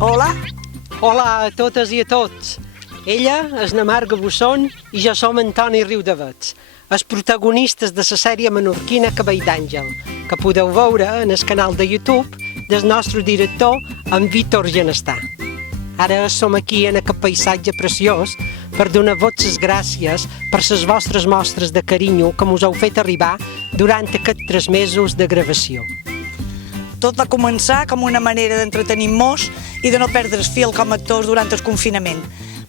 Hola. Hola a totes i a tots. Ella és na Marga Busson i jo som Antoni Riudavets, els protagonistes de la sèrie menorquina Cabell d'Àngel, que podeu veure en el canal de YouTube del nostre director, en Víctor Genestà. Ara som aquí en aquest paisatge preciós per donar-vos les gràcies per les vostres mostres de carinyo que us heu fet arribar durant aquests 3 mesos de gravació. Tot va començar com una manera d'entretenir-nos i de no perdre el fil com a actors durant el confinament.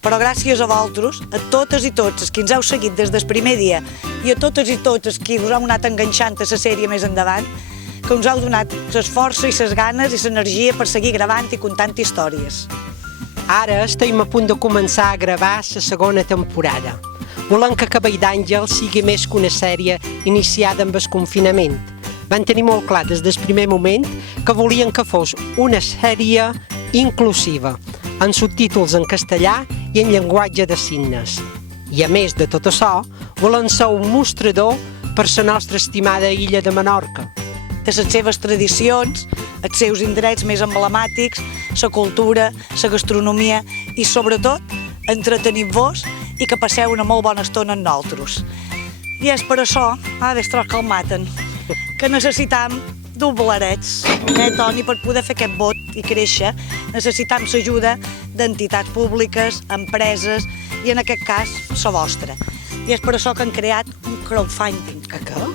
Però gràcies a vosaltres, a totes i tots els que ens heu seguit des del primer dia i a totes i tots els que us heu anat enganxant a la sèrie més endavant, que ens heu donat les forces i les ganes i l'energia per seguir gravant i contant històries. Ara estem a punt de començar a gravar la segona temporada. Volem que Cabell d'Àngel sigui més que una sèrie iniciada amb el confinament. Van tenir molt clar des del primer moment que volien que fos una sèrie inclusiva, amb subtítols en castellà i en llenguatge de signes. I a més de tot això, volen ser un mostrador per la nostra estimada illa de Menorca. De les seves tradicions, els seus indrets més emblemàtics, la cultura, la gastronomia i, sobretot, entretenir-vos i que passeu una molt bona estona amb nosaltres. I és per això, d'estar que el maten, que necessitam doblerets, Toni, per poder fer aquest vot i créixer, necessitam l'ajuda d'entitats públiques, empreses i, en aquest cas, la vostra. I és per això que han creat un crowdfunding. Què?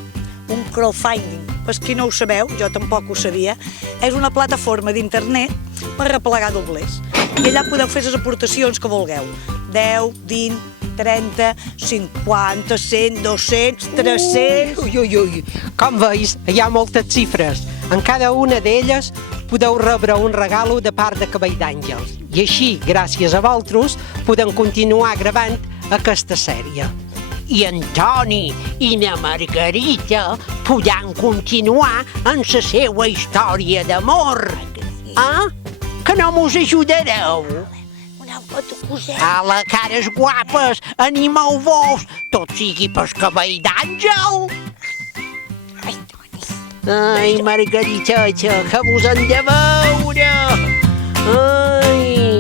Un crowdfunding, per qui no ho sabeu, jo tampoc ho sabia, és una plataforma d'internet per replegar doblers. I allà podeu fer les aportacions que vulgueu. 10, 20, 30, 50, 100, 200, 300... Ui. Com veus, hi ha moltes xifres. En cada una d'elles podeu rebre un regalo de part de Cabell d'Àngels. I així, gràcies a vosaltres, podem continuar gravant aquesta sèrie. I en Toni i na Margarita podran continuar en la seva història d'amor. Que no mos ajudareu? Ala, cares guapes, animeu-vos, tot sigui pel Cabell d'Àngel. Ai, Margariteta, que vos hem de veure. Ai...